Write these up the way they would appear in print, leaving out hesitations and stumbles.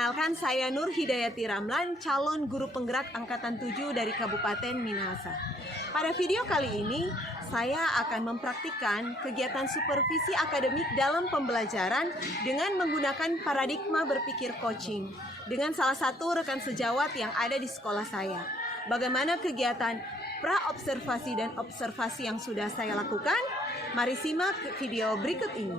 Perkenalkan, saya Nur Hidayati Ramlan, calon guru penggerak Angkatan 7 dari Kabupaten Minahasa. Pada video kali ini, saya akan mempraktikkan kegiatan supervisi akademik dalam pembelajaran dengan menggunakan paradigma berpikir coaching dengan salah satu rekan sejawat yang ada di sekolah saya. Bagaimana kegiatan pra-observasi dan observasi yang sudah saya lakukan? Mari simak video berikut ini.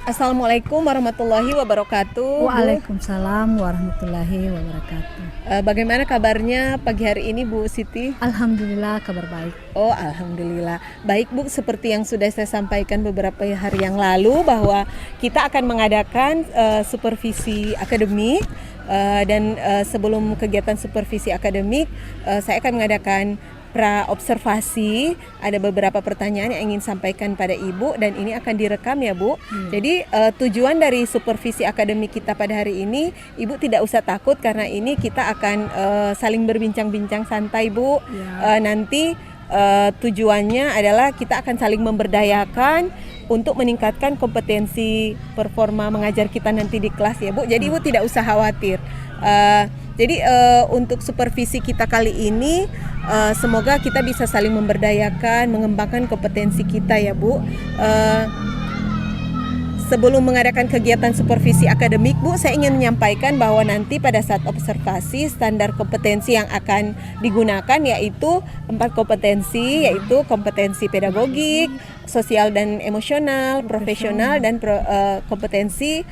Assalamualaikum warahmatullahi wabarakatuh. Waalaikumsalam warahmatullahi wabarakatuh. Bagaimana kabarnya pagi hari ini Bu Siti? Alhamdulillah kabar baik. Oh, alhamdulillah. Baik Bu, seperti yang sudah saya sampaikan beberapa hari yang lalu bahwa kita akan mengadakan supervisi akademik dan sebelum kegiatan supervisi akademik saya akan mengadakan pra-observasi. Ada beberapa pertanyaan yang ingin sampaikan pada Ibu dan ini akan direkam ya Bu. Jadi tujuan dari supervisi akademik kita pada hari ini, Ibu tidak usah takut karena ini kita akan saling berbincang-bincang santai Bu. Nanti tujuannya adalah kita akan saling memberdayakan untuk meningkatkan kompetensi performa mengajar kita nanti di kelas ya Bu. Jadi Ibu tidak usah khawatir. Jadi untuk supervisi kita kali ini semoga kita bisa saling memberdayakan, mengembangkan kompetensi kita ya Bu. Sebelum mengadakan kegiatan supervisi akademik Bu, saya ingin menyampaikan bahwa nanti pada saat observasi standar kompetensi yang akan digunakan yaitu 4 kompetensi, yaitu kompetensi pedagogik, sosial dan emosional, profesional, dan kompetensi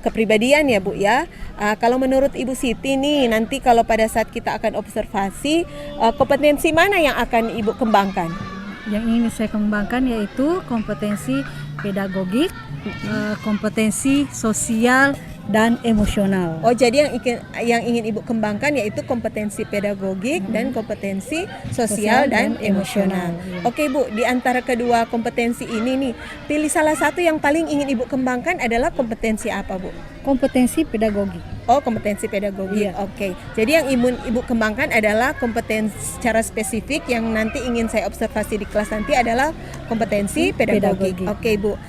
kepribadian ya Bu ya. Kalau menurut Ibu Siti nih, nanti kalau pada saat kita akan observasi, kompetensi mana yang akan Ibu kembangkan? Yang ingin saya kembangkan yaitu kompetensi pedagogik, kompetensi sosial dan emosional. Oh, jadi yang ingin Ibu kembangkan yaitu kompetensi pedagogik dan kompetensi sosial dan emosional. Oke Bu, di antara kedua kompetensi ini nih, pilih salah satu yang paling ingin Ibu kembangkan adalah kompetensi apa Bu? Kompetensi pedagogik. Oh, kompetensi pedagogik. Oke. Jadi yang Ibu kembangkan adalah kompetensi secara spesifik yang nanti ingin saya observasi di kelas nanti adalah kompetensi pedagogik. Oke Bu.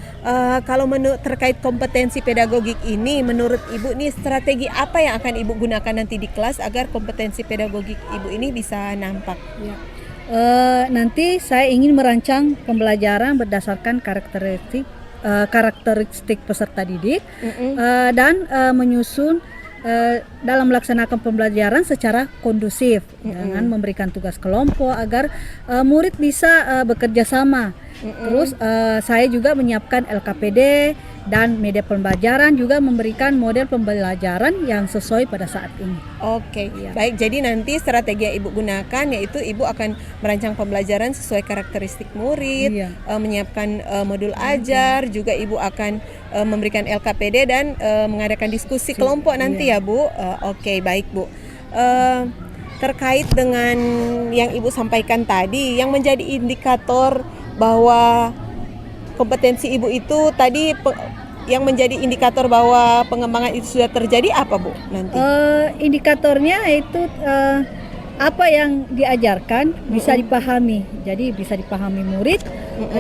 Kalau terkait kompetensi pedagogik ini, menurut Ibu nih strategi apa yang akan Ibu gunakan nanti di kelas agar kompetensi pedagogik Ibu ini bisa nampak? Nanti saya ingin merancang pembelajaran berdasarkan karakteristik peserta didik dan menyusun dalam melaksanakan pembelajaran secara kondusif dengan memberikan tugas kelompok agar murid bisa bekerja sama. Terus saya juga menyiapkan LKPD dan media pembelajaran, juga memberikan model pembelajaran yang sesuai pada saat ini. Oke, baik. Jadi nanti strategi yang Ibu gunakan yaitu Ibu akan merancang pembelajaran sesuai karakteristik murid, menyiapkan modul ajar, juga Ibu akan memberikan LKPD dan mengadakan diskusi kelompok nanti ya Bu. Oke, baik Bu. Terkait dengan yang Ibu sampaikan tadi, yang menjadi indikator bahwa kompetensi Ibu itu tadi yang menjadi indikator bahwa pengembangan itu sudah terjadi apa Bu nanti? Indikatornya itu apa yang diajarkan bisa dipahami, jadi bisa dipahami murid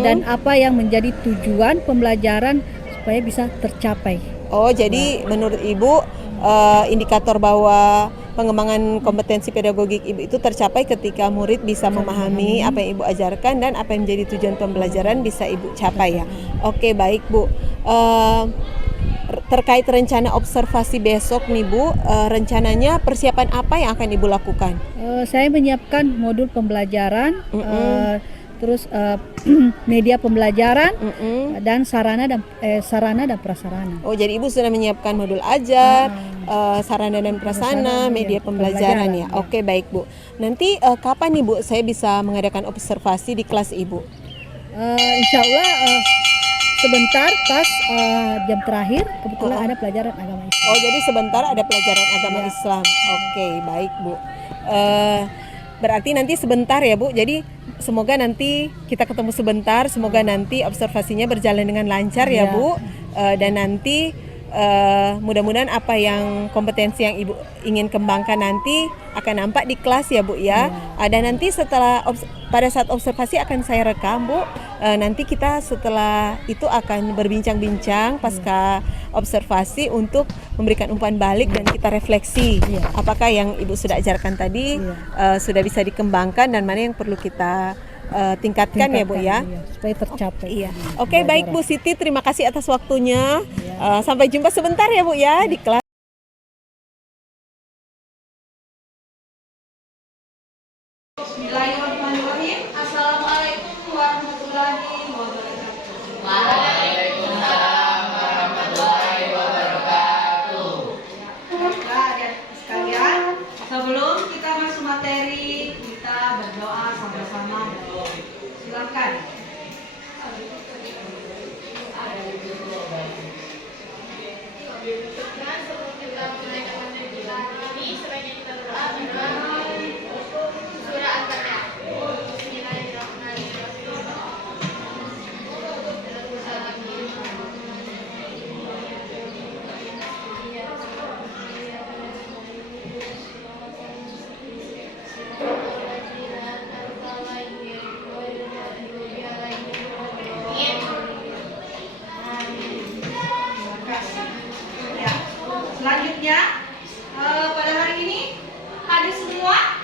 dan apa yang menjadi tujuan pembelajaran supaya bisa tercapai. Oh, jadi menurut Ibu indikator bahwa pengembangan kompetensi pedagogik Ibu itu tercapai ketika murid bisa memahami apa yang Ibu ajarkan dan apa yang menjadi tujuan pembelajaran bisa Ibu capai ya. Oke, baik Bu. Terkait rencana observasi besok nih Bu, rencananya persiapan apa yang akan Ibu lakukan? Saya menyiapkan modul pembelajaran, terus media pembelajaran dan sarana dan prasarana. Oh, jadi Ibu sudah menyiapkan modul ajar, sarana dan prasarana, media pembelajaran ya. Oke, baik Bu. Nanti kapan nih Bu saya bisa mengadakan observasi di kelas Ibu? Insya Allah sebentar pas jam terakhir kebetulan ada pelajaran agama Islam. Oh, jadi sebentar ada pelajaran agama Islam. Oke, baik Bu. Berarti nanti sebentar ya Bu. Jadi semoga nanti kita ketemu sebentar. Semoga nanti observasinya berjalan dengan lancar ya Bu. Dan nanti mudah-mudahan apa yang kompetensi yang Ibu ingin kembangkan nanti akan nampak di kelas ya Bu ya. Dan nanti setelah pada saat observasi akan saya rekam Bu. Nanti kita setelah itu akan berbincang-bincang pasca observasi untuk memberikan umpan balik dan kita refleksi apakah yang Ibu sudah ajarkan tadi sudah bisa dikembangkan dan mana yang perlu kita tingkatkan ya Bu ya, supaya tercapai. Oke, baik Bu Siti, terima kasih atas waktunya. Sampai jumpa sebentar ya Bu ya di kelas. Bismillahirrahmanirrahim. Assalamualaikum warahmatullahi wabarakatuh. Adik sekalian, sebelum kita masuk materi, kita berdoa sama-sama. Silakan. Sebelum kita menaikkan materi kita ini, sebaiknya kita berdoa dengan surah Al-Fatihah. Ya. Selanjutnya, pada hari ini hadir semua.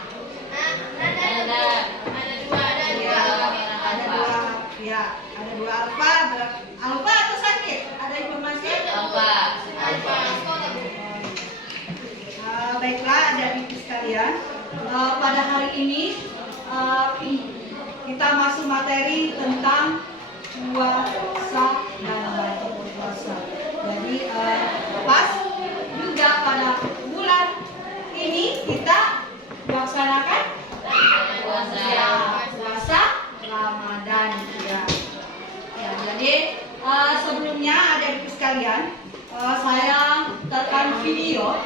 Ada dua alfa. Alfa atau sakit? Ada informasi? Baiklah, adik-adik sekalian. Pada hari ini kita masuk materi tentang puasa dan wajib puasa. Jadi pas juga pada bulan ini kita melaksanakan puasa Ramadan ya. Jadi sebelumnya adik-adik sekalian, saya tekan video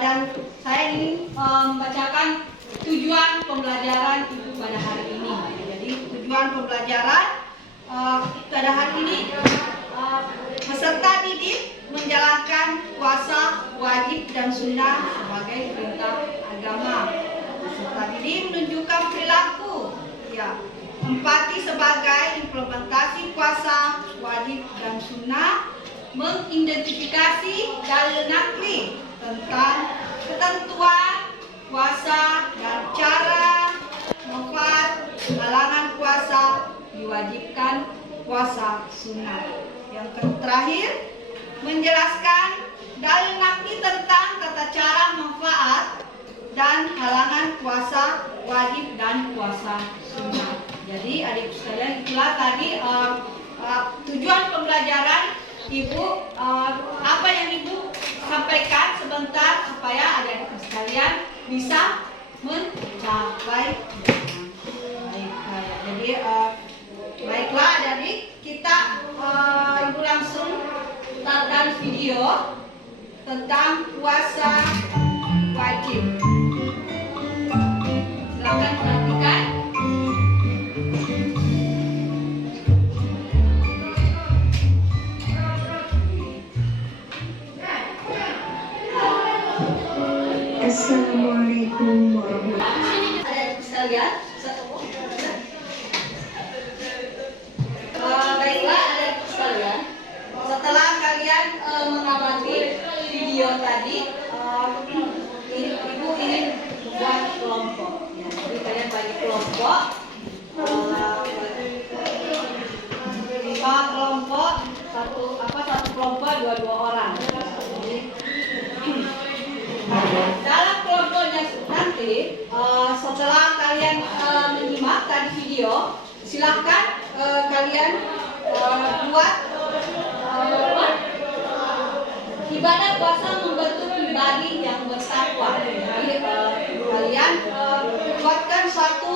dan saya ingin membacakan tujuan pembelajaran Ibu pada hari ini. Jadi tujuan pembelajaran pada hari ini peserta didik menjalankan puasa wajib dan sunnah sebagai perintah agama. Peserta didik menunjukkan perilaku empati sebagai implementasi puasa wajib dan sunnah, mengidentifikasi dalil nakli tentang ketentuan puasa dan cara, manfaat, halangan puasa, diwajibkan puasa sunnah. Yang terakhir, menjelaskan dalil nakli tentang tata cara, manfaat, dan halangan puasa wajib dan puasa sunnah. Jadi adik sekalian, itulah tadi tujuan pembelajaran Ibu, apa yang Ibu sampaikan sebentar supaya adik-adik sekalian bisa mencapai. Jadi baiklah adik-adik, kita Ibu langsung putarkan video tentang puasa wajib. Silakan perhatikan. Assalamualaikum warahmatullahi wabarakatuh. Adik-adik sekalian, baiklah adik-adik sekalian, setelah kalian mengamati video tadi, Ibu ingin membuat kelompok. Jadi kalian bagi kelompok, 5 kelompok, satu kelompok dua orang. Dalam kelompoknya nanti, setelah kalian menyimak tadi video, silakan kalian buat ibadah puasa membentuk pribadi yang bertakwa. Jadi kalian buatkan suatu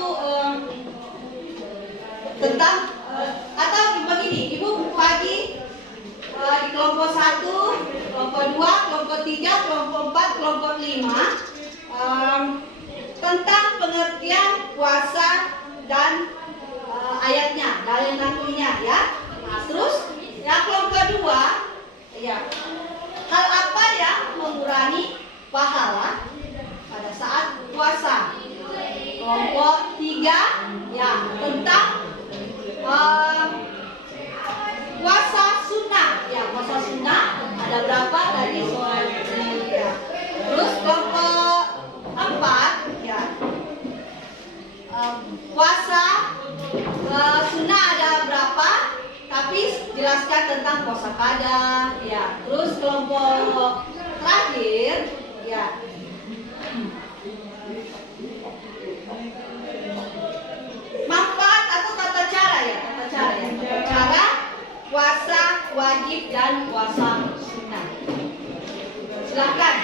tentang atau begini, Ibu bagi di kelompok 1, kelompok 2, kelompok 3, kelompok 4, kelompok 5 tentang pengertian puasa dan ayatnya, dalil naklinya ya. Nah, terus yang kelompok 2 ya, waspada, ya. Terus kelompok terakhir, ya. Manfaat atau tata cara ya, tata cara puasa wajib dan puasa sunnah. Silakan.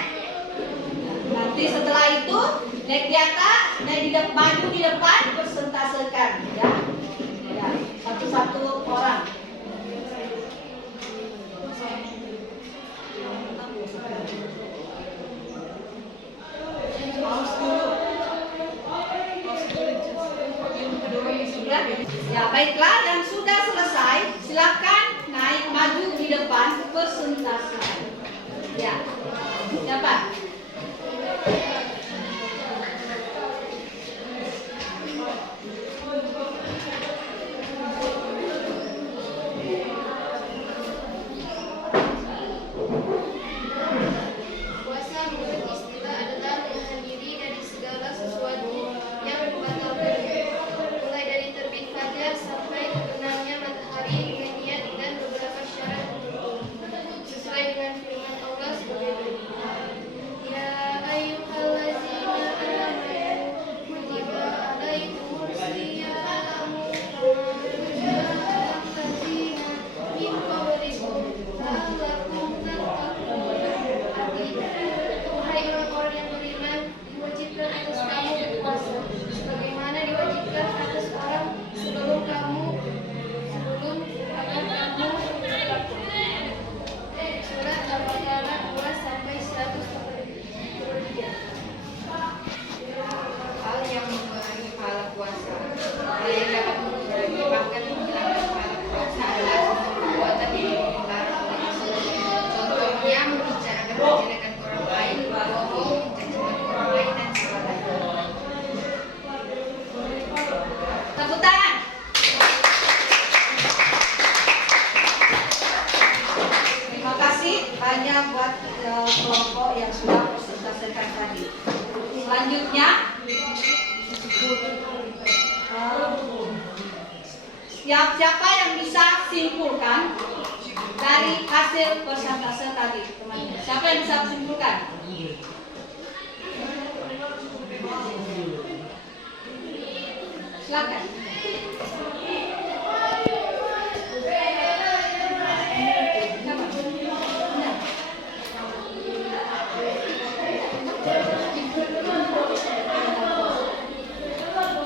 Nanti setelah itu naik di atas, maju di depan, persentasekan, ya. Ya, satu-satu orang. Ya, baiklah, yang sudah selesai, silakan naik maju di depan persentase. Ya, siapa? Puasa menurut istilah adalah menahan diri dari segala sesuatu yang membatalkannya, mulai dari terbit fajar sampai terbenamnya matahari dengan niat dan beberapa syarat tertentu, sesuai dengan firman Allah sebagai berikut. Ya ayyuhallazina amanu kutiba alaikumus siyamu kama kutiba alal ladzina min qablikum la'allakum tattaqun. Artinya, wahai orang-orang yang beriman, diwajibkan atas kamu berpuasa, sebagaimana diwajibkan atas orang sebelum kamu, agar kamu bertakwa. Surat Al-Baqarah 2 sampai 123. Hal yang mengurangi pahala puasa. Hal yang dapat menyebabkan menghilangkan pahala puasa adalah semua perbuatan yang dilarang oleh Islam. Contohnya membicarakan menjelekan orang lain, berbohong, mencacikan orang lain dan sebagainya. Tepuk tangan. Terima kasih banyak buat kelompok yang sudah presentasikan tadi. Selanjutnya, siapa yang bisa simpulkan dari hasil persentase tadi, teman-teman? Siapa yang bisa simpulkan? Silakan.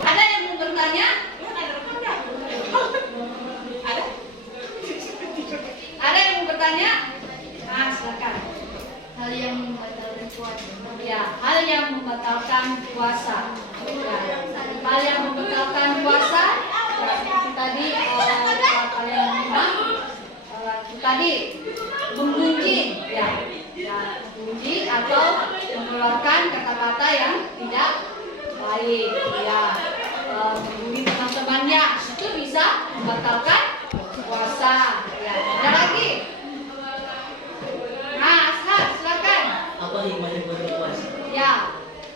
Ada yang mau bertanya? Ada? Ada yang mau bertanya? Nah, silakan. Hal yang membatalkan puasa. Ya, hal yang membatalkan puasa. Ya, hal yang membatalkan puasa. Ya, seperti tadi hal yang memang tadi menggunjing, ya, menggunjing atau mengeluarkan kata-kata yang tidak baik, ya, menggunjing teman-temannya, itu bisa membatalkan puasa. Ya, ada lagi. Nah, Ashar, silakan. Apa hikmah yang berpuasa?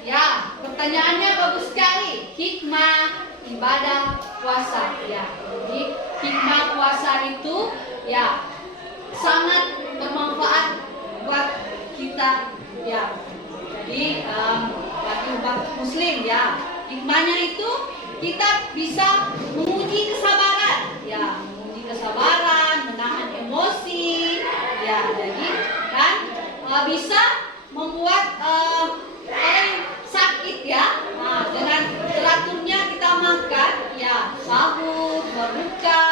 Ya, pertanyaannya bagus sekali. Hikmah ibadah puasa, ya. Jadi hikmah puasa itu, ya, sangat bermanfaat buat kita, ya. Jadi bagi umat Muslim, ya. Hikmahnya itu kita bisa menguji kesabaran, ya, menguji kesabaran, menahan emosi, ya. Jadi kan bisa membuat orang sakit, ya. Nah, dengan teraturnya kita makan, ya, sahur, berbuka,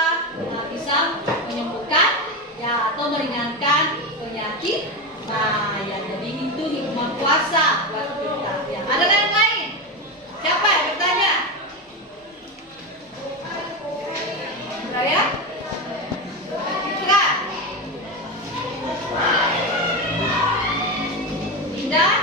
bisa menyembuhkan, ya, atau meringankan penyakit. Nah, ya, jadi itu hikmah puasa buat kita. Ya. Ada yang lain? Siapa yang bertanya? Raya? Silakan. Indah?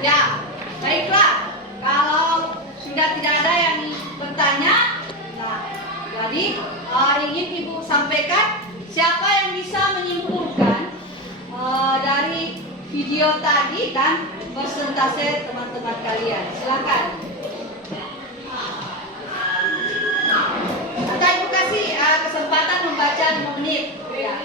Ya, baiklah. Kalau sudah tidak ada yang bertanya, nah, jadi ingin Ibu sampaikan siapa yang bisa menyimpulkan dari video tadi dan persentase teman-teman kalian. Silakan. kesempatan membaca 5 menit. Ya.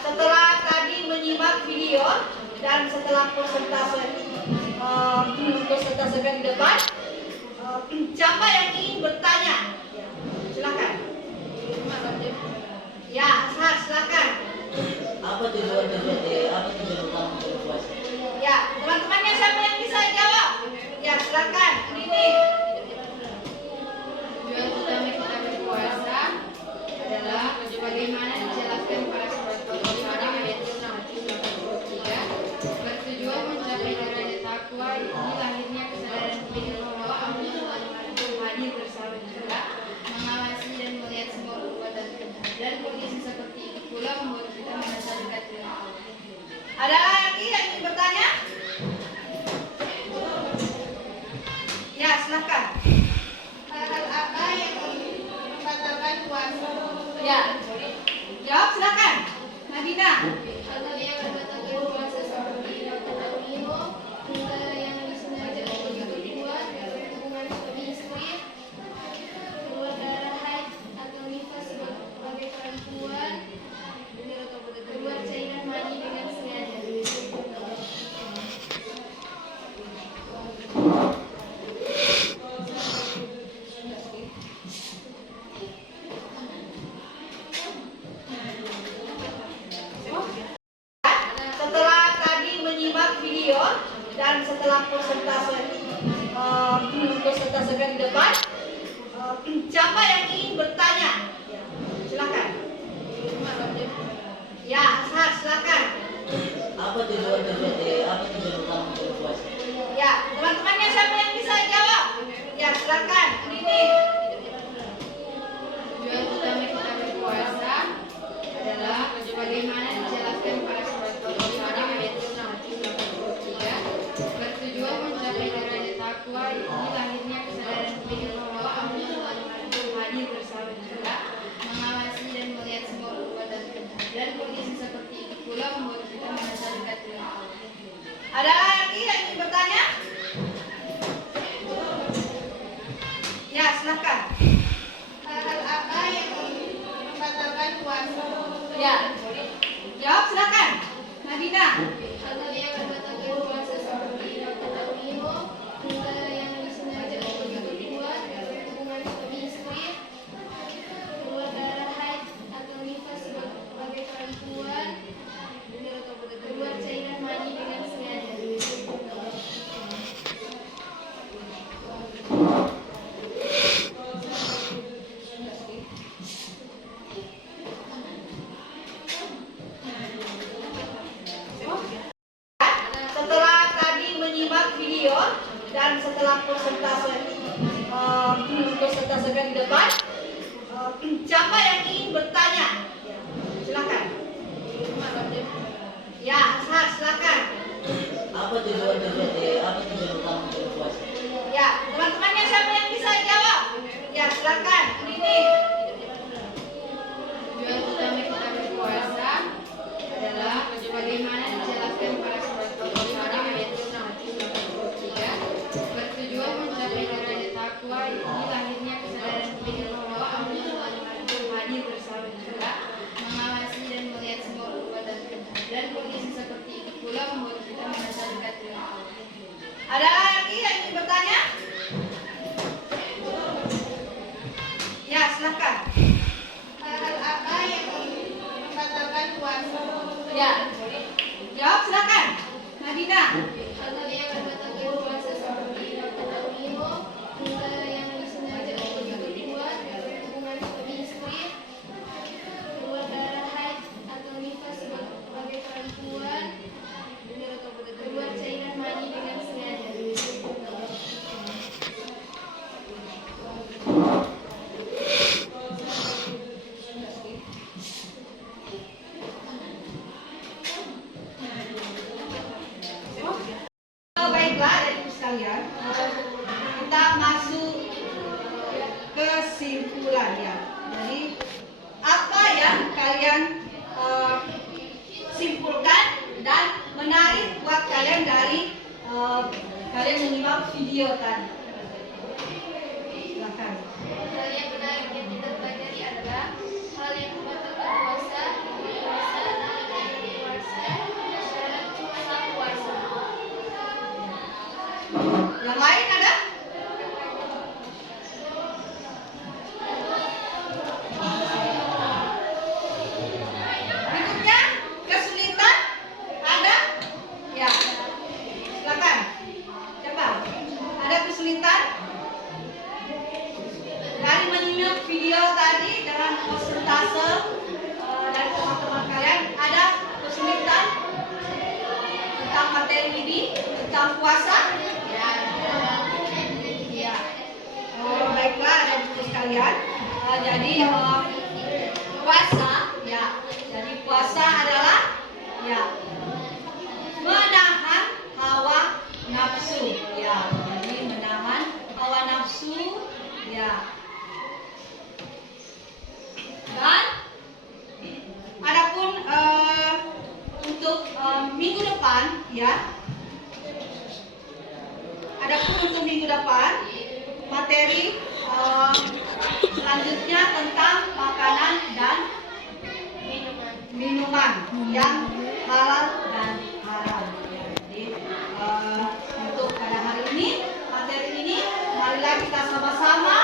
Setelah tadi menyimak video dan setelah persentase di depan, siapa yang ingin bertanya? Silakan. Ya, Ashar, silakan. Apa tujuan utama berpuasa? Ya, teman-temannya siapa yang bisa jawab? Ya, silakan. Ini. Tujuan utama kita berpuasa adalah bagaimana dijelaskan pada surat Al-Baqarah ayat 183, bertujuan mencapai derajat takwa, ini lahirnya kesadaran diri bahwa Allah hadir bersama kita, mengawasi dan melihat semua perbuatan kita, dan kondisi seperti itu pula membuat kita merasa dekat dengan Allah. Ada lagi yang ingin bertanya? Ya, silakan. Hal apa yang membatalkan puasa? Ya. Jawab silakan. Nadina. Hal yang membatalkan puasa seperti makan minum, yang disengaja untuk dibuat, hubungan suami istri, keluar darah haid atau nifas sebagai perempuan, keluar cairan mani dengan sengaja. Setelah tadi menyimak video dan setelah persentase di depan, siapa yang ingin bertanya? Silakan. Ya, Ashar, silakan. Apa tujuan utama berpuasa? Ya, teman-temannya siapa yang bisa jawab? Ya, silakan. Ini. Tujuan utama kita berpuasa adalah bagaimana dijelaskan pada surat Al-Baqarah ayat 183, bertujuan mencapai derajat takwa, ini lahirnya kesadaran diri bahwa Allah hadir bersama kita, mengawasi dan melihat semua perbuatan kita, dan kondisi seperti itu pula membuat kita merasa dekat dengan Allah. Ada lagi yang ingin bertanya? Ya, silakan. Hal apa yang membatalkan puasa? Ya. Jawab silakan. Nadina. Hal yang membatalkan puasa seperti makan minum, yang disengaja untuk dibuat, hubungan suami istri, keluar darah haid atau nifas sebagai perempuan, keluar cairan mani dengan sengaja. Setelah tadi menyimak video dan setelah persentase di depan, siapa yang ingin bertanya? Silakan. Ya, Ashar, silakan. Apa tujuan utama berpuasa? Ya, teman-temannya siapa yang bisa jawab? Ya, silakan. Ini. Tujuan utama kita berpuasa adalah bagaimana dijelaskan pada surat Al-Baqarah ayat 183, bertujuan mencapai derajat takwa, ini lahirnya kesadaran diri bahwa Allah hadir bersama kita, mengawasi dan melihat semua perbuatan kita, dan kondisi seperti itu pula membuat kita merasa dekat dengan Allah. Ada lagi yang ingin bertanya? Ya, silakan. Hal apa yang membatalkan puasa? Ya. Jawab silakan. Nadina. Hal yang membatalkan puasa seperti makan minum, yang disengaja untuk dibuat, hubungan suami istri, keluar darah haid atau nifas sebagai perempuan, keluar cairan mani dengan sengaja. Baiklah, dari sekalian, kita masuk kesimpulan ya. Jadi apa yang kalian simpulkan dan menarik buat kalian dari kalian menyimak video tadi. Silakan. Hal yang menarik yang kita pelajari adalah hal yang membatalkan puasa, puasa, puasa, syarat sah puasa. Yang lain ada? Berikutnya, kesulitan ada? Ya. Silakan. Coba. Ada kesulitan? Dari menyimak video tadi dengan persentase dari teman-teman kalian, ada kesulitan tentang materi ini, tentang puasa? Ya. Oh, baiklah, ada buku sekalian. Jadi puasa, ya. Jadi puasa adalah ya menahan hawa nafsu, ya. Jadi menahan hawa nafsu, ya. Dan adapun untuk minggu depan, ya. Adapun untuk minggu depan, materi selanjutnya tentang makanan dan minuman yang halal dan haram. Jadi untuk pada hari ini, materi ini, marilah kita sama-sama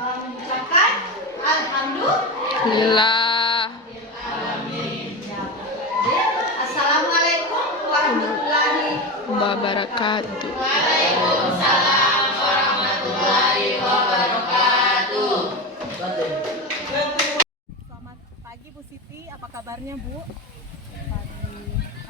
mengucapkan alhamdulillah. Ya. Assalamualaikum warahmatullahi Wabarakatuh. Selamat pagi Bu Siti, apa kabarnya Bu?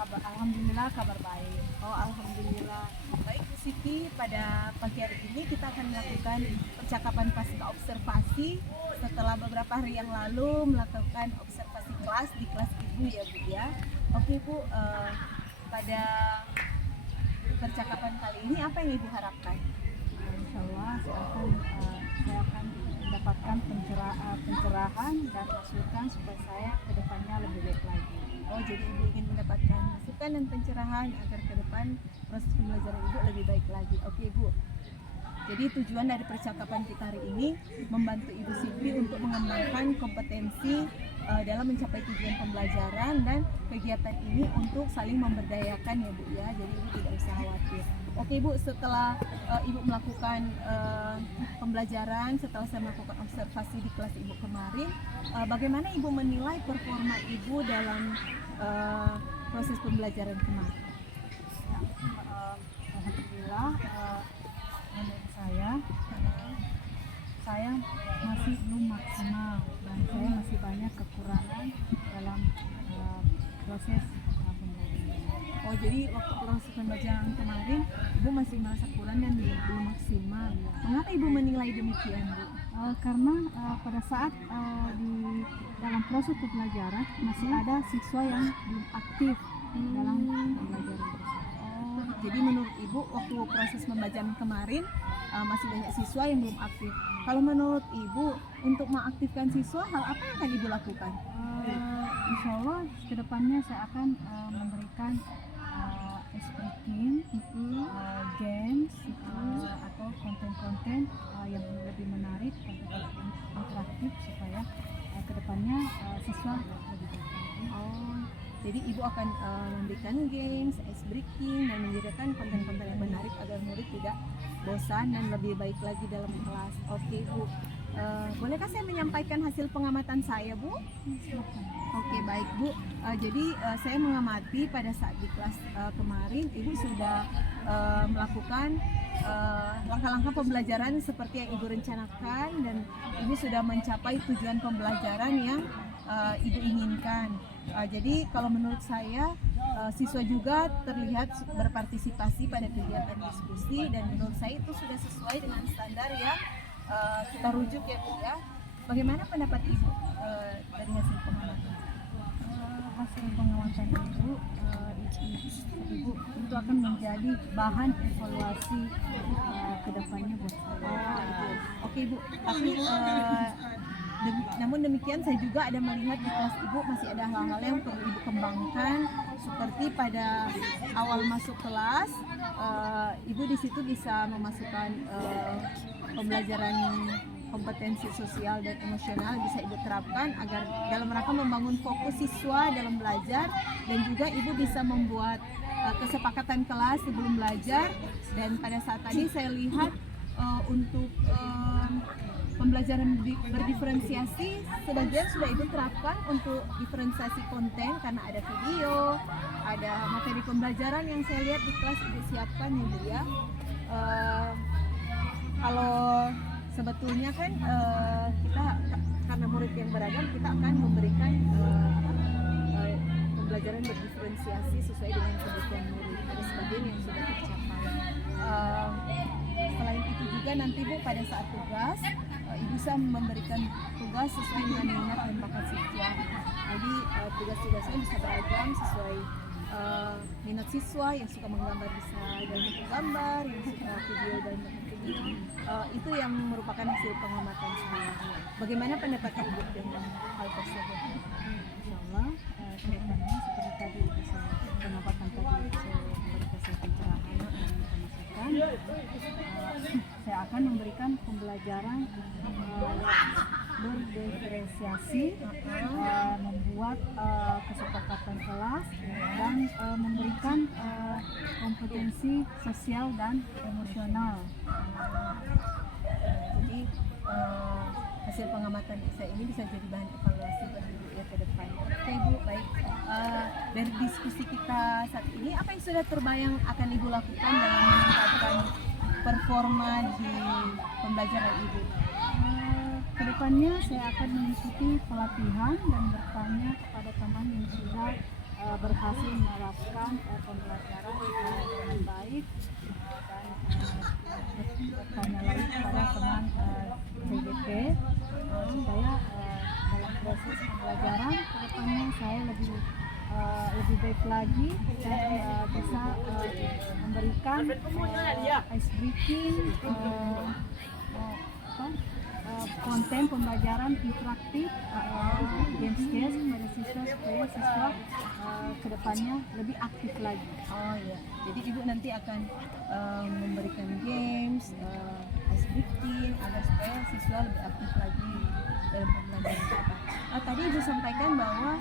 Alhamdulillah kabar baik. Oh alhamdulillah. Baik Bu Siti, pada pagi hari ini kita akan melakukan percakapan pasca observasi setelah beberapa hari yang lalu melakukan observasi kelas di kelas Ibu ya Bu ya. Oke Bu, pada percakapan kali ini apa yang Ibu harapkan? Insya Allah saya akan mendapatkan pencerahan dan masukan supaya saya ke depannya lebih baik lagi. Oh jadi Ibu ingin mendapatkan masukan dan pencerahan agar ke depan proses pembelajaran Ibu lebih baik lagi. Oke Bu. Jadi tujuan dari percakapan kita hari ini membantu Ibu Siti untuk mengembangkan kompetensi dalam mencapai tujuan pembelajaran, dan kegiatan ini untuk saling memberdayakan ya Bu ya. Jadi Ibu tidak usah khawatir. Oke Bu, setelah Ibu melakukan pembelajaran, setelah saya melakukan observasi di kelas Ibu kemarin, bagaimana Ibu menilai performa Ibu dalam proses pembelajaran kemarin? Alhamdulillah menurut saya masih belum maksimal dan saya masih banyak kekurangan dalam proses pembelajaran. Oh jadi waktu proses pembelajaran kemarin Ibu masih merasa kurang dan belum maksimal. Mengapa Ibu menilai demikian Bu? Karena pada saat di dalam proses pembelajaran masih ada siswa yang belum aktif dalam pembelajaran tersebut. Oh, jadi menurut Ibu waktu proses pembelajaran kemarin masih banyak siswa yang belum aktif. Kalau menurut Ibu untuk mengaktifkan siswa, hal apa yang akan Ibu lakukan? Insya Allah kedepannya saya akan memberikan speaking, games atau konten-konten yang lebih menarik, konten interaktif supaya kedepannya siswa lebih baik. Oh, jadi Ibu akan memberikan games, ice breaking, dan menyediakan konten-konten yang menarik agar murid tidak bosan dan lebih baik lagi dalam kelas. Oke Bu, bolehkah saya menyampaikan hasil pengamatan saya Bu? Oke baik Bu, jadi saya mengamati pada saat di kelas kemarin Ibu sudah melakukan langkah-langkah pembelajaran seperti yang Ibu rencanakan, dan Ibu sudah mencapai tujuan pembelajaran yang Ibu inginkan. Jadi kalau menurut saya siswa juga terlihat berpartisipasi pada kegiatan diskusi, dan menurut saya itu sudah sesuai dengan standar yang kita rujuk ya Bu ya. Bagaimana pendapat Ibu dari hasil pengamatan? Hasil pengamatan Ibu itu akan menjadi bahan evaluasi kedepannya buat saya. Oke Bu, tapi namun demikian saya juga ada melihat di kelas ibu masih ada hal-hal yang perlu ibu kembangkan, seperti pada awal masuk kelas ibu di situ bisa memasukkan pembelajaran kompetensi sosial dan emosional bisa ibu terapkan agar dalam rangka membangun fokus siswa dalam belajar, dan juga ibu bisa membuat kesepakatan kelas sebelum belajar. Dan pada saat tadi saya lihat untuk pembelajaran berdiferensiasi sebagian sudah ibu terapkan untuk diferensiasi konten karena ada video, ada materi pembelajaran yang saya lihat di kelas ibu siapkan ya Bu ya. Kalau sebetulnya kan kita karena murid yang beragam, kita akan memberikan pembelajaran berdiferensiasi sesuai dengan kebutuhan murid. Ada sebagian yang sudah tercapai. Selain itu juga nanti Bu pada saat tugas ibu bisa memberikan tugas sesuai dengan minat dan bakat siswa. Jadi tugas-tugasnya bisa beragam sesuai minat siswa. Yang suka menggambar bisa dalam bentuk gambar, yang suka video dalam bentuk video. Itu yang merupakan hasil pengamatan saya. Bagaimana pendapat ibu dengan hal tersebut? Insyaallah kedepannya seperti tadi itu saya pengamatan tadi saya memberikan pencerahan dan pemasukan, saya akan memberikan pembelajaran berdiferensiasi, membuat kesepakatan kelas, dan memberikan kompetensi sosial dan emosional. Jadi hasil pengamatan saya ini bisa jadi bahan evaluasi bagi ibu ya ke depan. Oke Bu, baik. Dari diskusi kita saat ini, apa yang sudah terbayang akan ibu lakukan dalam meningkatkan performa di pembelajaran ibu? Kedepannya saya akan mengikuti pelatihan dan bertanya kepada teman yang sudah berhasil menerapkan pembelajaran dengan baik, dan bertanya lagi kepada teman CGP supaya dalam proses pembelajaran kedepannya saya lebih baik lagi dan bisa memberikan ice breaking, konten pembelajaran interaktif, games kepada siswa supaya siswa kedepannya lebih aktif lagi. Oh iya, jadi ibu nanti akan memberikan games, ice breaking agar supaya siswa lebih aktif lagi dalam pembelajaran kita. Tadi ibu sampaikan bahwa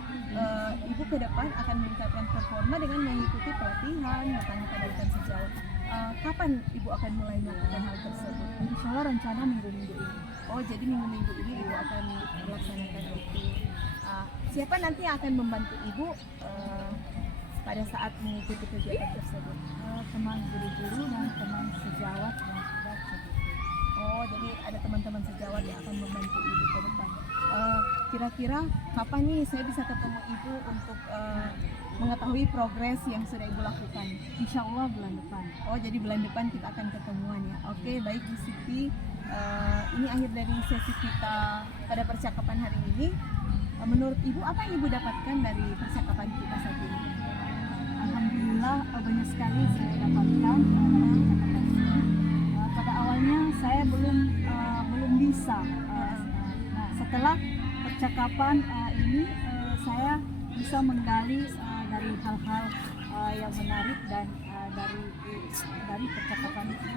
ibu ke depan akan meningkatkan performa dengan mengikuti pelatihan, bertanya-tanyakan sejauh. Kapan ibu akan mulai melakukan hal tersebut? Insya Allah rencana minggu-minggu ini. Oh, jadi minggu-minggu ini ibu akan melaksanakan itu. Siapa nanti yang akan membantu ibu pada saat mengikuti kegiatan tersebut? Teman guru-guru dan teman sejawat yang sudah CGP. Oh, jadi ada teman-teman sejawat yang akan membantu ibu ke depan. Kira-kira kapan nih saya bisa ketemu ibu untuk mengetahui progres yang sudah ibu lakukan? Insya Allah bulan depan. Oh, jadi bulan depan kita akan ketemuan ya. Oke, baik Bu Siti. Ini akhir dari sesi kita pada percakapan hari ini. Menurut ibu, apa yang ibu dapatkan dari percakapan kita saat ini? Alhamdulillah banyak sekali saya dapatkan percakapan ini. Pada awalnya saya belum bisa. Nah, setelah percakapan ini saya bisa menggali dari hal-hal yang menarik dan dari percakapan itu.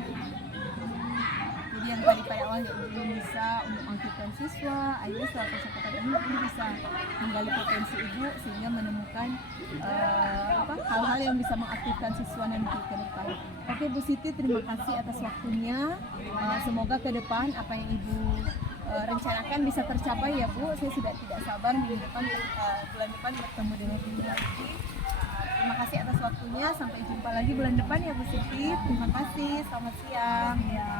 Jadi yang tadi pada awalnya ibu belum bisa untuk mengaktifkan siswa, akhirnya setelah percakapan ini ibu bisa menggali potensi ibu sehingga menemukan hal-hal yang bisa mengaktifkan siswa nanti ke depan. Oke Bu Siti, terima kasih atas waktunya. Semoga ke depan apa yang ibu rencanakan bisa tercapai ya Bu. Saya sudah tidak sabar bulan depan bertemu dengan ibu lagi. Terima kasih atas waktunya. Sampai jumpa lagi bulan depan ya Bu Siti. Terima kasih. Selamat siang. Ya.